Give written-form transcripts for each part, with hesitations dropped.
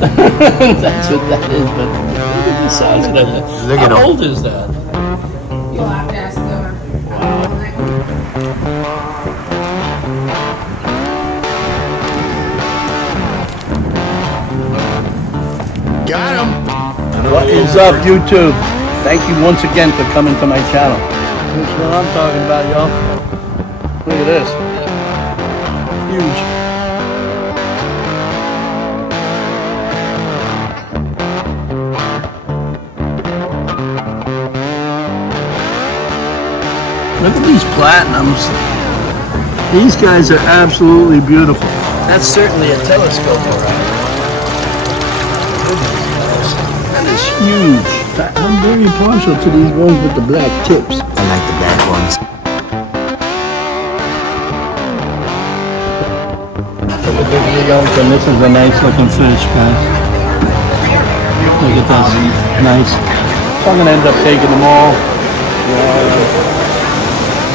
That's what that is, but look at the size of that. Look at How him. old is that? You'll have to ask her. Got him. What is up, YouTube? Thank you once again for coming to my channel. That's what I'm talking about, y'all. Look at this. Huge. Look at these platinums. These guys are absolutely beautiful. That's certainly a telescope, all right. That is huge. I'm very partial to these ones with the black tips. I like the black ones. And this is a nice looking fish, guys. Look at this. Nice. So I'm going to end up taking them all.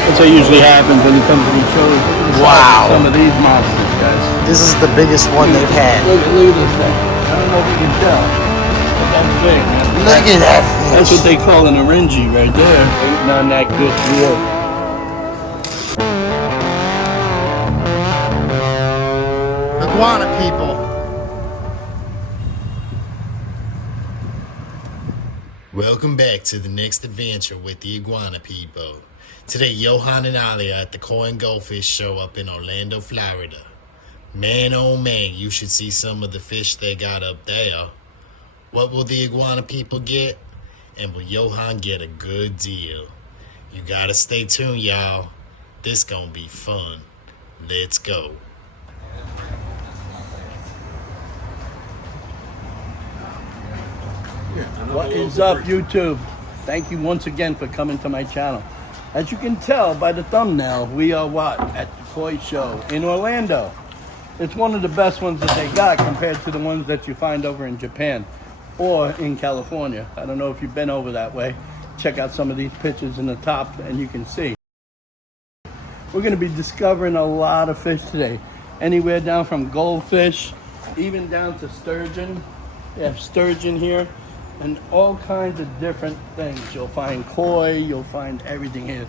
That's what usually happens when you come to these shows. Wow. Some of these monsters, guys. This is the biggest one they've had. Look at this thing. I don't know if you can tell. But that's big, man. Look at that That's fish. what they call an orangie right there. Ain't none that good deal. Iguana People. Welcome back to the next adventure with the Iguana People. Today, Johan and Ali are at the Koi and Goldfish show up in Orlando, Florida. Man, oh man, you should see some of the fish they got up there. What will the Iguana People get? And will Johan get a good deal? You gotta stay tuned, y'all. This gonna be fun. Let's go. What is up, YouTube? Thank you once again for coming to my channel. As you can tell by the thumbnail, we are at the Koi show in Orlando. It's one of the best ones that they got compared to the ones that you find over in Japan or in California. I don't know if you've been over that way. Check out some of these pictures in the top and you can see. We're going to be discovering a lot of fish today. Anywhere down from goldfish, even down to sturgeon. We have sturgeon here. And all kinds of different things. You'll find koi, you'll find everything here.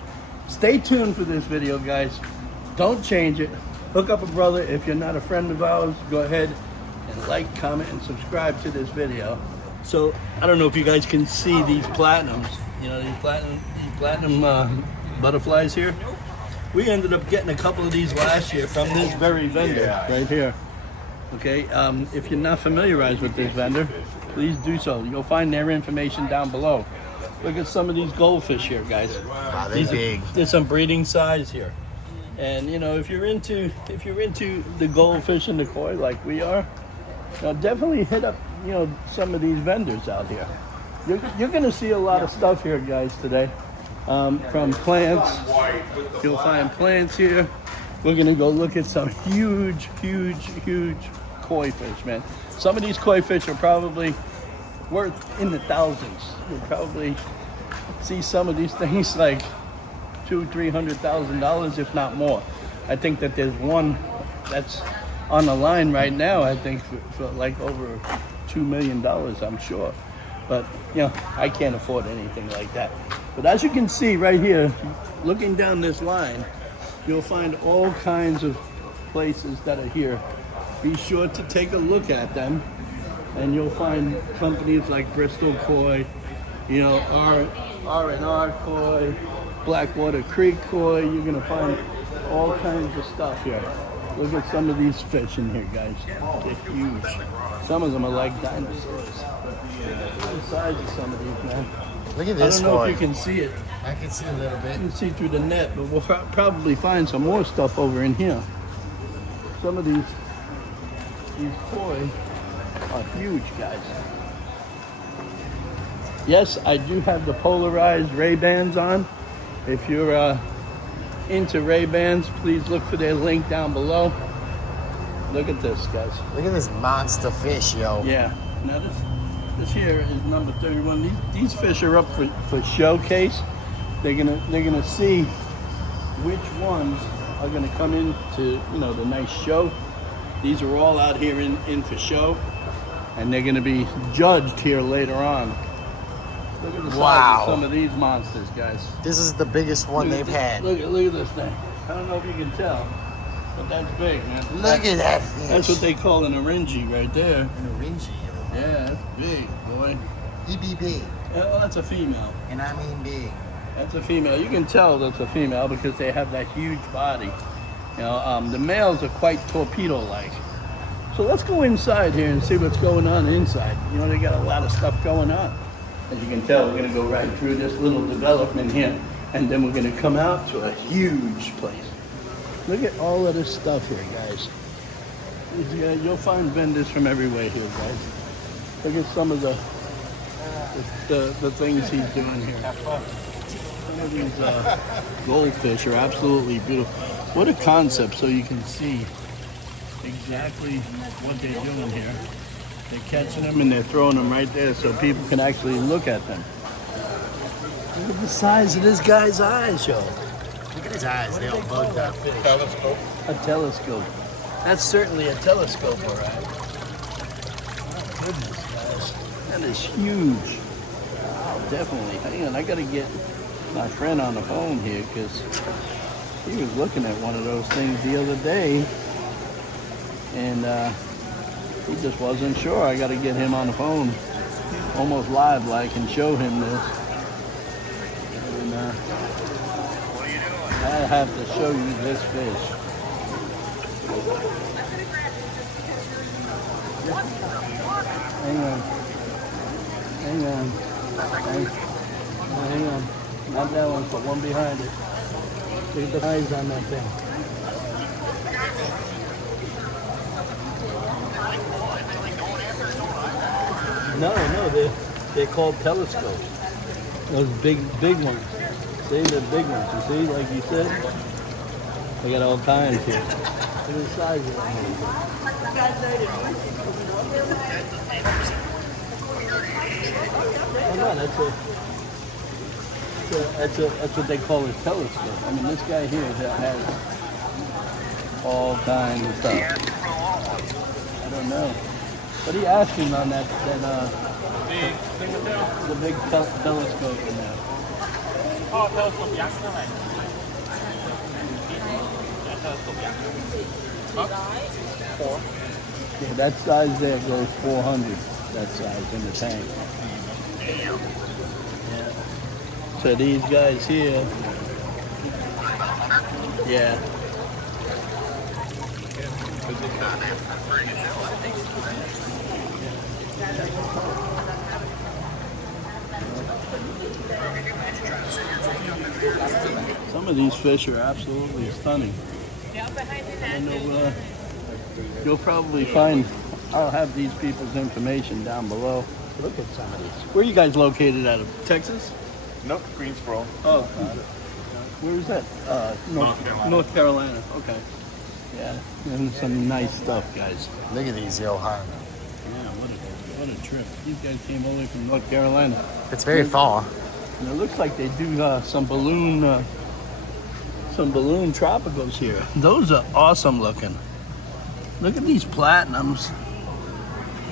Stay tuned for this video, guys. Don't change it. Hook up a brother. If you're not a friend of ours, go ahead and like, comment, and subscribe to this video. So, I don't know if you guys can see these platinums. You know, these platinum butterflies here. We ended up getting a couple of these last year from this very vendor right here. Okay, if you're not familiarized with this vendor, please do so. You'll find their information down below. Look at some of these goldfish here, guys. Wow, they're big. There's some breeding size here. And you know, if you're into the goldfish and the koi like we are, definitely hit up some of these vendors out here. You're gonna see a lot of stuff here, guys, today. From plants, you'll find plants here. We're gonna go look at some huge koi fish, man. Some of these koi fish are probably worth in the thousands. You'll probably see some of these things like $200,000-$300,000, if not more. I think that there's one that's on the line right now, I think for like over $2 million, I'm sure. But I can't afford anything like that. But as you can see right here, looking down this line, you'll find all kinds of places that are here. Be sure to take a look at them, and you'll find companies like Bristol Koi, R&R Koi, Blackwater Creek Koi. You're gonna find all kinds of stuff here. Look at some of these fish in here, guys. They're huge. Some of them are like dinosaurs. Look at the size of some of these, man. Look at this I don't know koi. if you can see it. I can see a little bit. You can see through the net, but we'll probably find some more stuff over in here. Some of these koi are huge, guys. Yes, I do have the polarized Ray-Bans on. If you're into Ray-Bans, please look for their link down below. Look at this, guys. Look at this monster fish, yo. Yeah. Now this here is number 31. These fish are up for showcase. They're gonna see which ones are gonna come into the nice show. These are all out here in for show. and they're going to be judged here later on. Look at the size Wow. of some of these monsters, guys. This is the biggest one they've had. Look at this thing. I don't know if you can tell, but that's big, man. Look at that fish. That's what they call an orangi right there. An orangi. Yeah, that's big, boy. He be big, Oh, that's a female. and I mean big. That's a female. You can tell that's a female because they have that huge body. You know, the males are quite torpedo-like. So let's go inside here and see what's going on inside. You know, they got a lot of stuff going on. As you can tell, we're going to go right through this little development here, and then we're going to come out to a huge place. Look at all of this stuff here, guys. You'll find vendors from everywhere here, guys. Look at some of the things he's doing here. Some of these goldfish are absolutely beautiful. What a concept, so you can see exactly what they're doing here. They're catching them and they're throwing them right there so people can actually look at them. Look at the size of this guy's eyes, yo. Look at his eyes. They're all bugged up. Telescope. A telescope. That's certainly a telescope, all right. My goodness, guys. That is huge. Wow, definitely. Hang on, I got to get my friend on the phone here because he was looking at one of those things the other day and he just wasn't sure. I got to get him on the phone almost live like and show him this. And I have to show you this fish. Hang on. Hang on. Hang on. Not that one, but one behind it. Look at the eyes on that thing. No, they're called telescopes. Those big ones. See, the big ones. You see, like you said, they got all kinds here. Look at the size of that thing. Oh no, that's what they call a telescope. I mean, this guy here that has all kinds of stuff. I don't know. What are you asking on that the big telescope in there? Oh, telescope ยักษ์เท่าไหร่ Yeah, that size there goes 400. That size in the tank. Yeah. So these guys here, yeah. Some of these fish are absolutely stunning. I know you'll probably find, I'll have these people's information down below. Look at some of these. Where are you guys located out of? Texas? Nope, Greensboro. Oh, where is that? North Carolina. North Carolina, okay. Yeah, and some nice stuff, guys. Look at these, Johan. Yeah, what a trip. These guys came all the way from North Carolina. It's very far. And it looks like they do some balloon tropicals here. Those are awesome looking. Look at these platinums.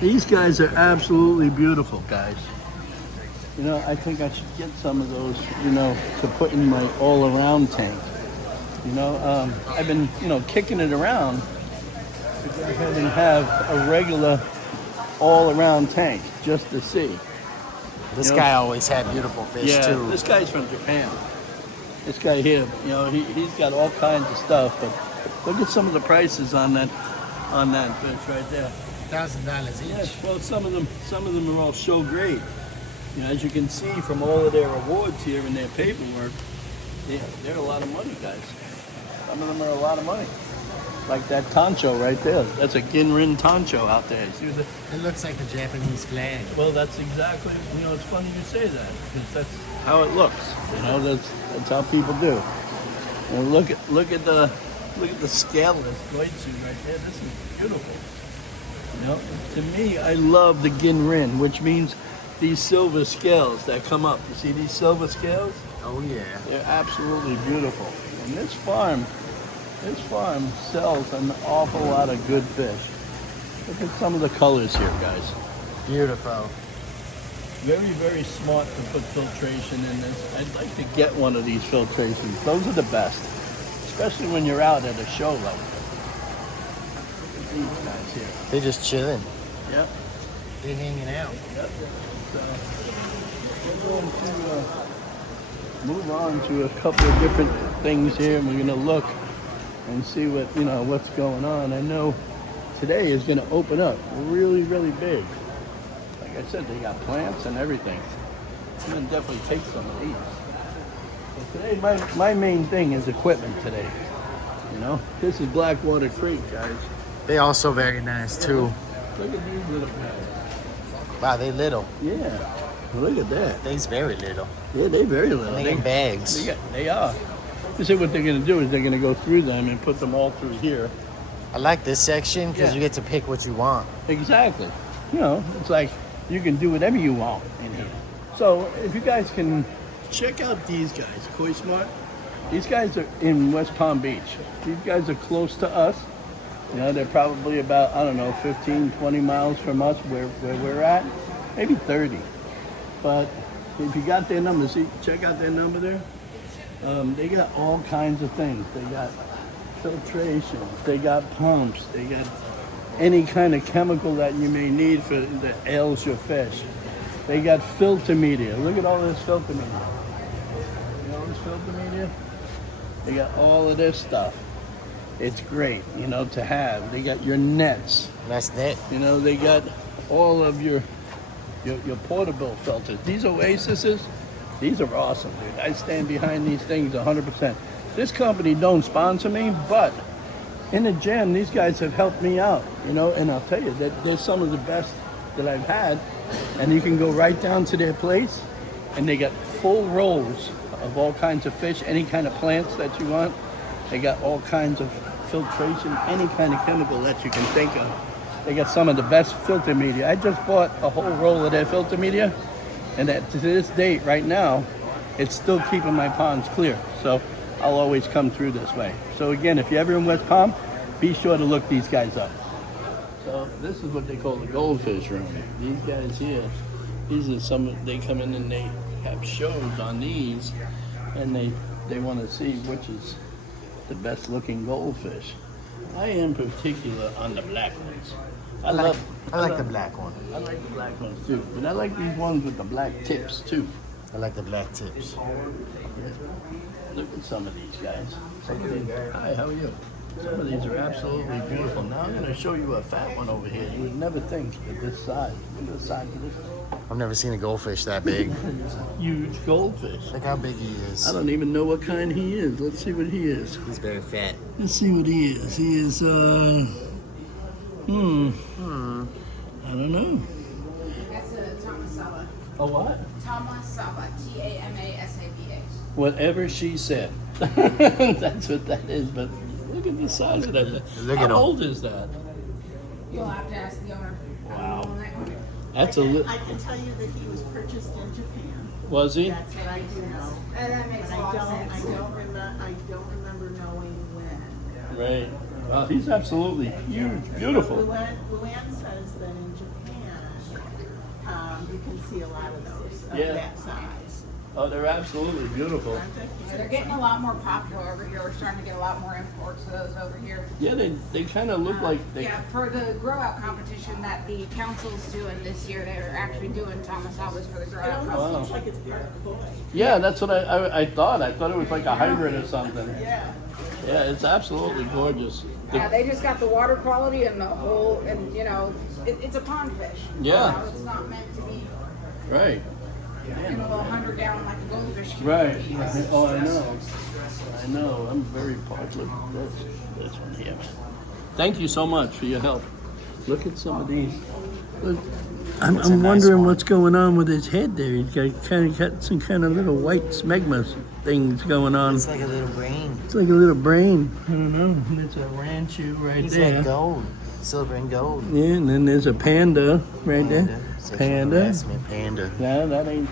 These guys are absolutely beautiful, guys. You know, I think I should get some of those, you know, to put in my all-around tank. You know, I've been, you know, kicking it around to go ahead and have a regular all-around tank just to see. This You know? guy always had beautiful fish Yeah, too. this guy's from Japan. This guy here, you know, he's got all kinds of stuff, but look at some of the prices on that fish right there. $1,000 each. Yes, well, some of them are all show grade. You know, as you can see from all of their awards here and their paperwork, they're a lot of money, guys. Some of them are a lot of money. Like that tancho right there. That's a Ginrin tancho out there. See the, It looks like the Japanese flag. well, that's exactly, you know, it's funny you say that, because that's how it looks. You know, that's how people do. And look at the scale of this Goitsu right there. This is beautiful. You know, to me, I love the Ginrin, which means these silver scales that come up. You see these silver scales? Oh yeah. They're absolutely beautiful. And this farm sells an awful lot of good fish. Look at some of the colors here, guys. Beautiful. Very, very smart to put filtration in this. I'd like to get one of these filtrations. Those are the best, especially when you're out at a show like this. These guys here. They're just chilling. Yep. They're hanging out. Yep. So we're going to move on to a couple of different things here, and we're going to look and see what what's going on. I know today is going to open up really, really big. Like I said, they got plants and everything. I'm going to definitely take some of these. But today, my main thing is equipment today. This is Blackwater Creek, guys. They also very nice too. Look at these little guys. Wow, they little. Yeah. Look at that. They's very little. Yeah, they very little. They in bags. They are. You see what they're going to do is they're going to go through them and put them all through here. I like this section because you get to pick what you want. Exactly. It's like you can do whatever you want in here. So if you guys can check out these guys, Koi Smart. These guys are in West Palm Beach. These guys are close to us. They're probably about, 15, 20 miles from us where we're at. Maybe 30. But if you got their number, check out their number there. They got all kinds of things. They got filtration. They got pumps. They got any kind of chemical that you may need that ails your fish. They got filter media. Look at all this filter media. All this filter media? They got all of this stuff. It's great, to have. They got your nets. Nice net. They got all of your portable filters. These Oasises, these are awesome, dude. I stand behind these things 100%. This company don't sponsor me, but in the gym, these guys have helped me out, and I'll tell you that they're some of the best that I've had. And you can go right down to their place, and they got full rolls of all kinds of fish, any kind of plants that you want. They got all kinds of filtration, any kind of chemical that you can think of. They got some of the best filter media. I just bought a whole roll of their filter media, and to this date, right now, it's still keeping my ponds clear. So I'll always come through this way. So again, if you're ever in West Palm, be sure to look these guys up. So this is what they call the Goldfish room. These guys here, these are they come in and they have shows on these, and they want to see which is the best looking goldfish. I am particular on the black ones. I like the black one. I like the black ones too, but I like these ones with the black tips too. I like the black tips. Look at some of these guys. Hi, how are you? Some of these are absolutely beautiful. Now I'm going to show you a fat one over here. You would never think at this size. Look at the size of this thing. I've never seen a goldfish that big. It's a huge goldfish. Look how big he is. I don't even know what kind he is. Let's see what he is. He's very fat. Let's see what he is. He is, I don't know. That's a Tamasaba. A what? Tamasaba. Tamasabah. Whatever she said. That's what that is. But look at the size of that. Look at him. How old is that? You'll have to ask the owner. Wow. On that one. That's a little. I can tell you that he was purchased in Japan. Was he? That's what I do know. And that makes But a lot of I sense. don't remember knowing when. Right. He's absolutely huge, beautiful. Luann says that in Japan, you can see a lot of those of Yeah. that size. Oh, they're absolutely beautiful. Aren't they? They're getting a lot more popular over here. We're starting to get a lot more imports of those over here. Yeah, they kind of look like they. Yeah, for the grow out competition that the council's doing this year, they're actually doing Tamasabas for the grow It out. almost looks like it's part of the koi. Yeah, that's what I thought. I thought it was like a hybrid or something. Yeah. Yeah, it's absolutely gorgeous. Yeah, they just got the water quality and the whole, and it's a pond fish. Yeah. It's not meant to be Right. in a little 100 gallon like a goldfish. Right. Oh, I know. I know. I'm very parched. Look at this one here, man. Thank you so much for your help. Look at some of these. Look, I'm wondering what's going on with his head there. He's got some kind of little white smegma things going on. It's like a little brain. It's like a little brain. I don't know. It's a ranchu right He's there. like gold. Silver and gold. Yeah, and then there's a panda right there. Sexual Panda. harassment panda. No, that ain't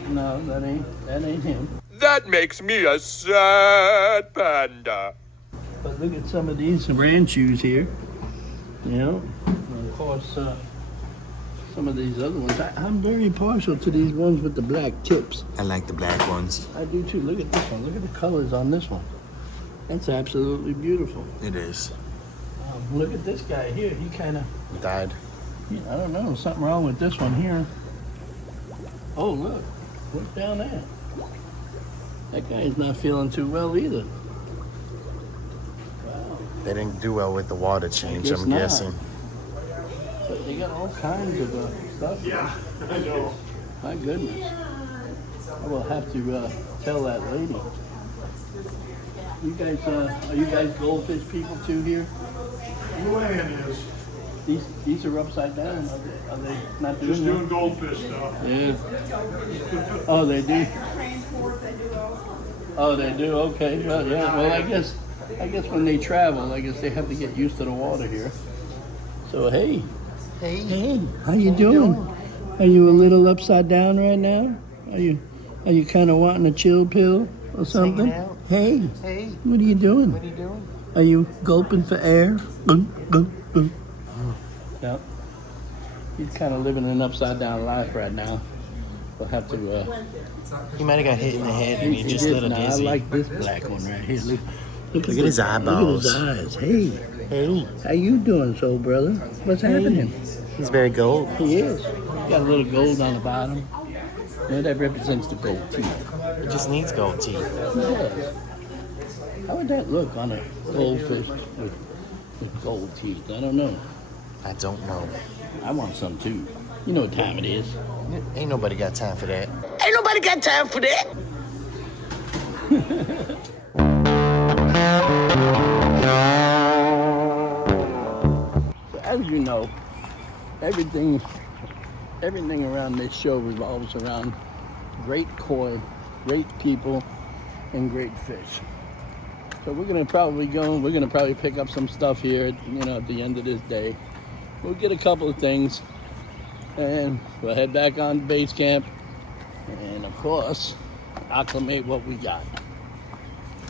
him. That makes me a sad panda. But look at some of these ranchus here. And of course, some of these other ones. I'm very partial to these ones with the black tips. I like the black ones. I do too. Look at this one. Look at the colors on this one. That's absolutely beautiful. It is. Look at this guy here. He kind of Died. I don't know. Something wrong with this one here. Oh, look. Look down there. That guy is not feeling too well either. Wow. They didn't do well with the water change, Guess I'm not. guessing. But they got all kinds of stuff. Yeah, I know. My goodness. I will have to tell that lady. You guys, are you guys goldfish people too here? UAN is These are upside down. Are they not doing just that? doing goldfish stuff. Yeah. Oh, they do. Oh, they do. Okay. Well, yeah. Well, I guess when they travel, I guess they have to get used to the water here. So hey. Hey. How you doing? Are you a little upside down right now? Are you kind of wanting a chill pill or something? Hey. Hey, What are you doing? what are you doing? Are you gulping for air? No. He's kind of living an upside down life right now. We'll have to. He might have got hit in the head and he just did. lit a Nah, I dizzy. like this black one right here. Look at his eyeballs. Look at his eyes. Hey, Hey, how you doing, soul brother? What's happening? he's very gold. He is. Got a little gold on the bottom. Yeah, that represents the gold teeth. He just needs gold teeth. Yeah. How would that look on a goldfish with gold teeth? I don't know. I don't know. I want some too. You know what time it is. Ain't nobody got time for that. Ain't nobody got time for that. So as you know, everything around this show revolves around great koi, great people, and great fish. So we're gonna probably pick up some stuff here, at the end of this day. We'll get a couple of things, and we'll head back on base camp, and of course, acclimate what we got.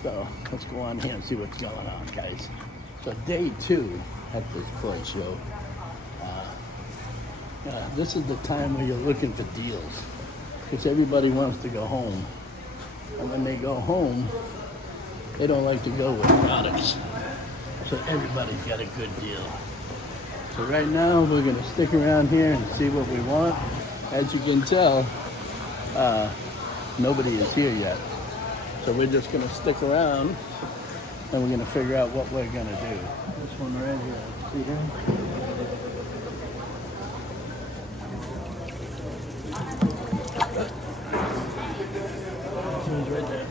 So let's go on here and see what's going on, guys. So day 2 at this koi show. This is the time where you're looking for deals, because everybody wants to go home, and when they go home, they don't like to go with products. So everybody's got a good deal. So right now we're gonna stick around here and see what we want. As you can tell, nobody is here yet. So we're just gonna stick around and we're gonna figure out what we're gonna do. This one right here, see here? This one's right there.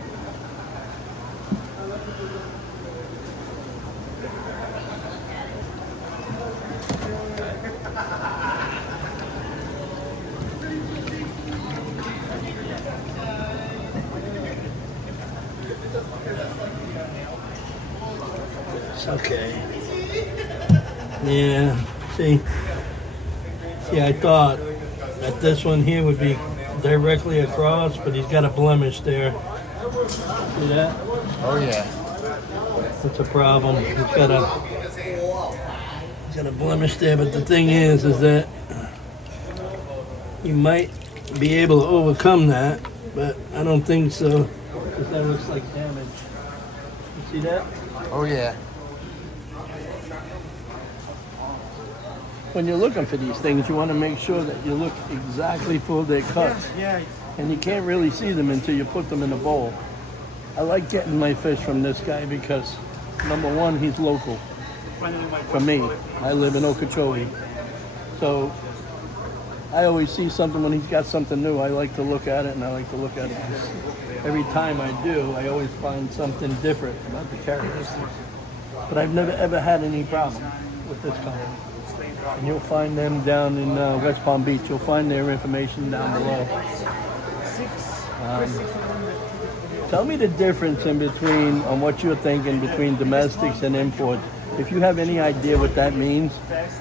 Okay. Yeah. See, I thought that this one here would be directly across, but he's got a blemish there. See that? Oh yeah. That's a problem. He's got a blemish there, but the thing is that you might be able to overcome that, but I don't think so, because that looks like damage. You see that? Oh yeah. When you're looking for these things, you want to make sure that you look exactly for their cuts. And you can't really see them until you put them in a bowl. I like getting my fish from this guy because, number one, he's local. For me, I live in Okeechobee. So I always see something when he's got something new. I like to look at it, and I like to look at it. Every time I do, I always find something different about the characteristics. But I've never ever had any problem with this company. And you'll find them down in West Palm Beach. You'll find their information down below. Tell me the difference in between, on what you're thinking, between domestics and imports. If you have any idea what that means,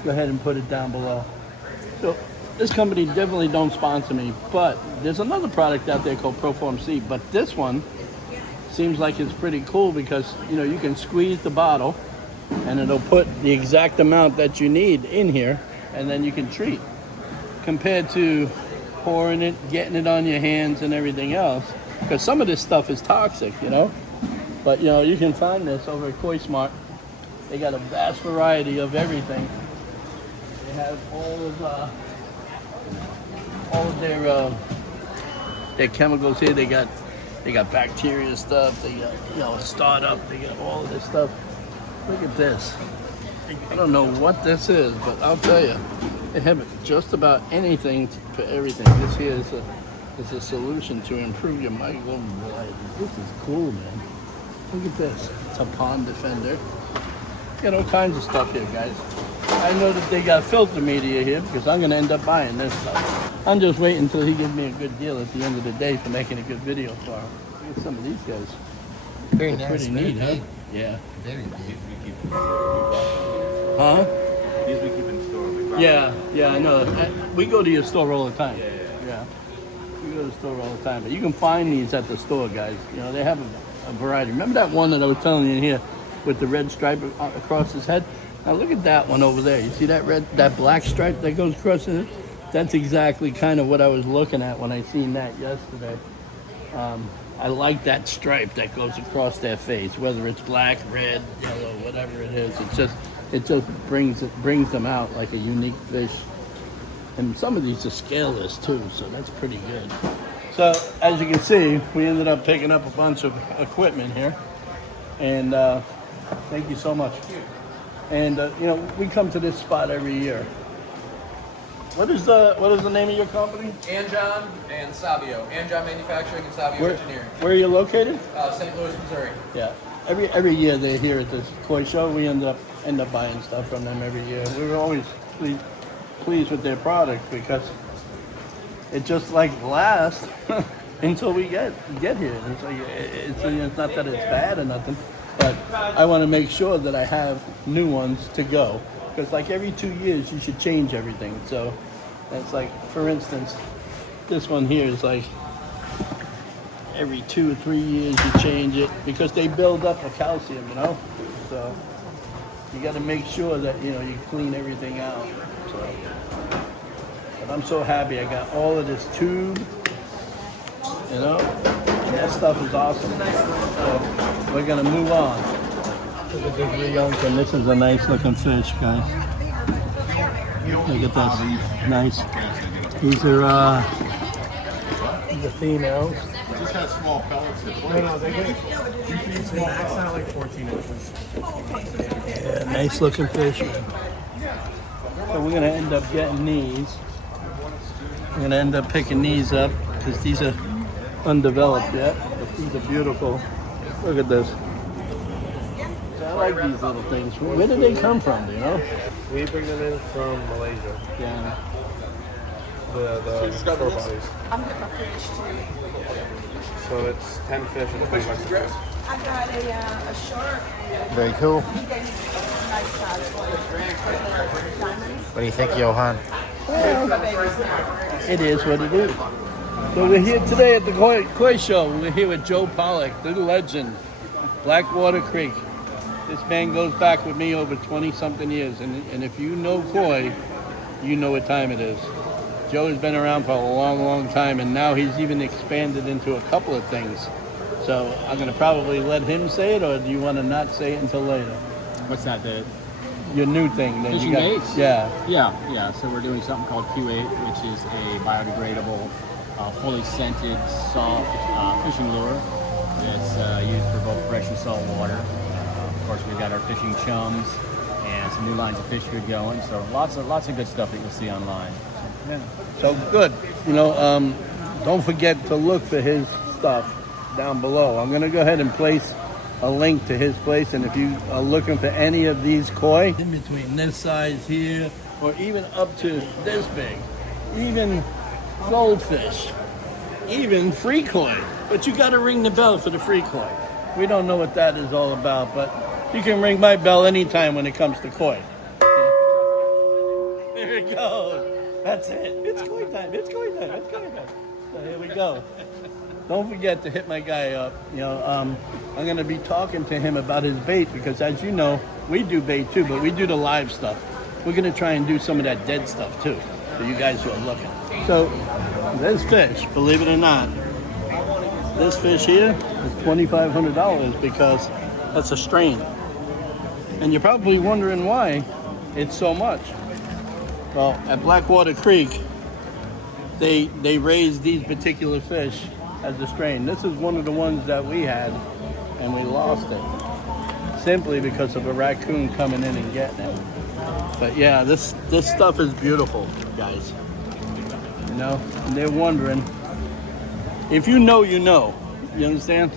go ahead and put it down below. So this company definitely don't sponsor me, but there's another product out there called Proform C. But this one seems like it's pretty cool because, you can squeeze the bottle and it'll put the exact amount that you need in here, and then you can treat. compared to pouring it, getting it on your hands and everything else. Because some of this stuff is toxic, you know. But, you know, you can find this over at Koi Smart. They got a vast variety of everything. They have all of their chemicals here. They got bacteria stuff. They got, you know, startup. They got all of this stuff. Look at this. I don't know what this is, but I'll tell you, they have just about anything for everything. This here is a solution to improve your microbiome. This is cool, man. Look at this. It's a pond defender. Got all kinds of stuff here, guys. I know that they got filter media here because I'm going to end up buying this stuff. I'm just waiting until he gives me a good deal at the end of the day for making a good video for him. Look at some of these guys. Very nice. Pretty neat, huh? Yeah. Very neat. Huh? These we keep in the store. Yeah, I know. We go to your store all the time. Yeah. We go to the store all the time. But you can find these at the store, guys. You know, they have a variety. Remember that one that I was telling you here with the red stripe across his head? Now look at that one over there. You see that black stripe that goes across it? That's exactly kind of what I was looking at when I seen that yesterday. I like that stripe that goes across their face, whether it's black, red, yellow, whatever it is. It just brings them out like a unique fish. And some of these are scaleless too, so that's pretty good. So as you can see, we ended up picking up a bunch of equipment here, and thank you so much. And you know, we come to this spot every year. What is the name of your company? Anjon and Savio. Anjon Manufacturing and Savio Engineering. Where are you located? St. Louis, Missouri. Yeah. Every year they're here at this koi show. We end up buying stuff from them every year. We were always pleased with their product because it just like lasts until we get here. It's like it's not that it's bad or nothing, but I want to make sure that I have new ones to go. Because like every 2 years you should change everything. So it's like, for instance, this one here is like every 2 or 3 years you change it because they build up a calcium, you know. So you got to make sure that you clean everything out. So, but I'm so happy I got all of this tube, you know, and that stuff is awesome. So we're gonna move on. Look at this Ryokan. This is a nice looking fish, guys. Look at this. Nice. These are the females. Just has small pellets. No, they get small max out like 14 inches. Yeah, nice looking fish. So we're gonna end up getting these. We're gonna end up picking these up because these are undeveloped yet. But these are beautiful. Look at this. I like these little things. Where did they come from, do you know? We bring them in from Malaysia. Yeah. The store bodies. So it's 10 fish and 20 bucks a piece. I got a shark. Very cool. He gave me a nice size one. What do you think, Johan? It is what it is. So we're here today at the Koi Show. We're here with Joe Pollack, the legend, Blackwater Creek. This man goes back with me over 20-something years, and if you know koi, you know what time it is. Joe has been around for a long, long time, and now he's even expanded into a couple of things. So I'm going to probably let him say it, or do you want to not say it until later? What's that? Your new thing. That Fishing you got, baits? Yeah. So we're doing something called Q8, which is a biodegradable, fully scented, soft fishing lure. It's used for both fresh and salt water. Of course, we've got our fishing chums and some new lines of fish food going. So lots of good stuff that you'll see online. Yeah. So good. Don't forget to look for his stuff down below. I'm going to go ahead and place a link to his place, and if you are looking for any of these koi, in between this size here, or even up to this big, even goldfish, even free koi. But you got to ring the bell for the free koi. We don't know what that is all about, but you can ring my bell anytime when it comes to koi. There it goes. That's it. It's koi time. It's koi time. It's koi time. So here we go. Don't forget to hit my guy up. I'm going to be talking to him about his bait because, as you know, we do bait too, but we do the live stuff. We're going to try and do some of that dead stuff too. for you guys who are looking. So this fish, believe it or not, this fish here is $2,500 because that's a strain. And you're probably wondering why it's so much. Well, at Blackwater Creek, they raise these particular fish as a strain. This is one of the ones that we had, and we lost it simply because of a raccoon coming in and getting it. But yeah, this stuff is beautiful, guys. You know, and they're wondering. If you know, you know. You understand?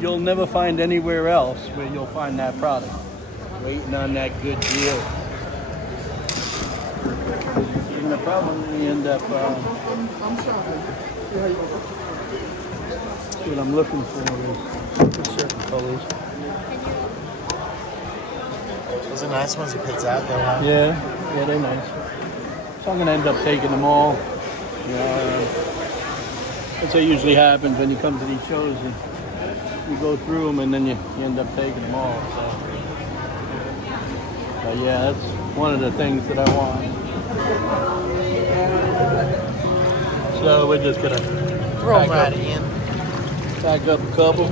You'll never find anywhere else where you'll find that product. Waiting on that good deal. And the problem, we end up. What I'm looking for is certain colors. Those are nice ones he puts out there, huh? Yeah, they're nice. So I'm gonna end up taking them all. You know, that's what usually happens when you come to these shows. You go through them and then you end up taking them all. So. But yeah, that's one of the things that I want. So we're just gonna Throw them right in. Back up a couple.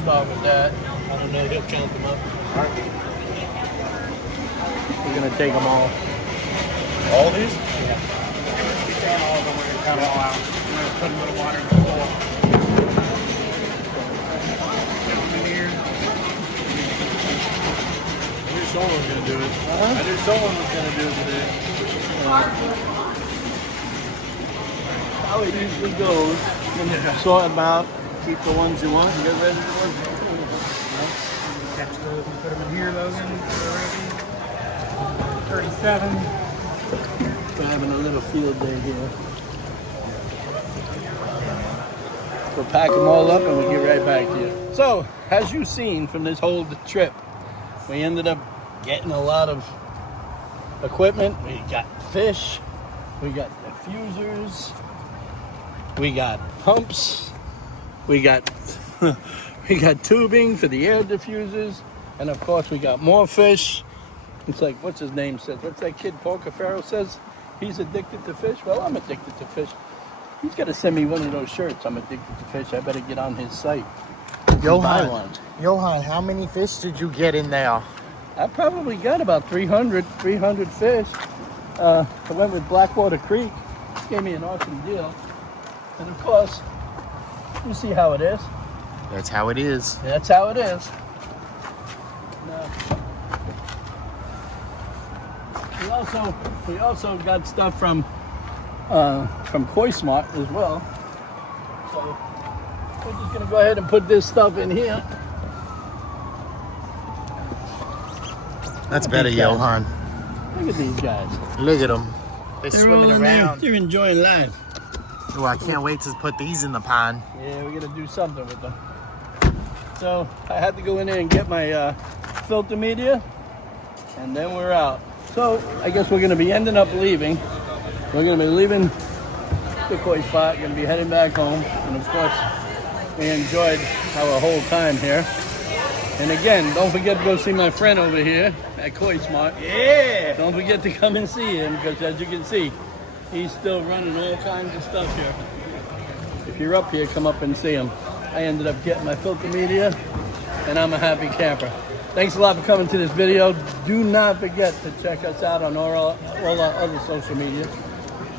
Start with that. I don't know, he'll count them up. All right. We're gonna take them all. All these? Yeah. All of them, we're gonna cut them all out. We're gonna put a little water in the bowl. I knew someone was gonna do it. I knew someone was gonna do it today. How it usually goes. When you sort them out, keep the ones you want, and get rid of the ones you don't want. Catch those and put them in here, Logan. Already. 37. We're having a little field day here. We'll pack them all up and we'll get right back to you. So, as you've seen from this whole trip, we ended up getting a lot of equipment. We got fish, we got diffusers, we got pumps, we got we got tubing for the air diffusers, and of course we got more fish. It's like, what's his name says? What's that kid Polka Pharaoh says? He's addicted to fish. Well, I'm addicted to fish. He's got to send me one of those shirts. I'm addicted to fish. I better get on his site. Buy one. Johan, how many fish did you get in there? I probably got about 300 fish. I went with Blackwater Creek. Gave me an awesome deal. And of course, you see how it is. That's how it is. That's how it is. Now, we also got stuff from Koi Smart as well. So we're just gonna go ahead and put this stuff in here. That's better, Johan. Look at these guys. Look at them. They're swimming around. They're enjoying life. Oh, I can't wait to put these in the pond. Yeah, we're gonna do something with them. So I had to go in there and get my filter media, and then we're out. So I guess we're gonna be ending up leaving. We're gonna be leaving the koi spot, gonna be heading back home, and of course we enjoyed our whole time here. And again, don't forget to go see my friend over here at Koi Smart. Yeah! Don't forget to come and see him, because as you can see, he's still running all kinds of stuff here. If you're up here, come up and see him. I ended up getting my filter media, and I'm a happy camper. Thanks a lot for coming to this video. Do not forget to check us out on all our other social media.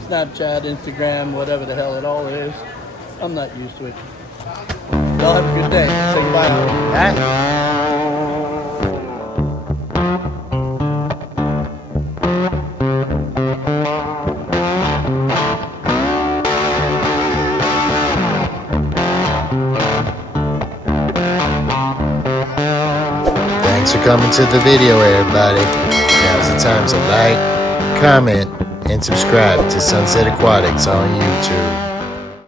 Snapchat, Instagram, whatever the hell it all is. I'm not used to it. Y'all have a good day. Say goodbye. Bye. Thanks for coming to the video, everybody. Now's the time to like, comment, and subscribe to Sunset Aquatics on YouTube.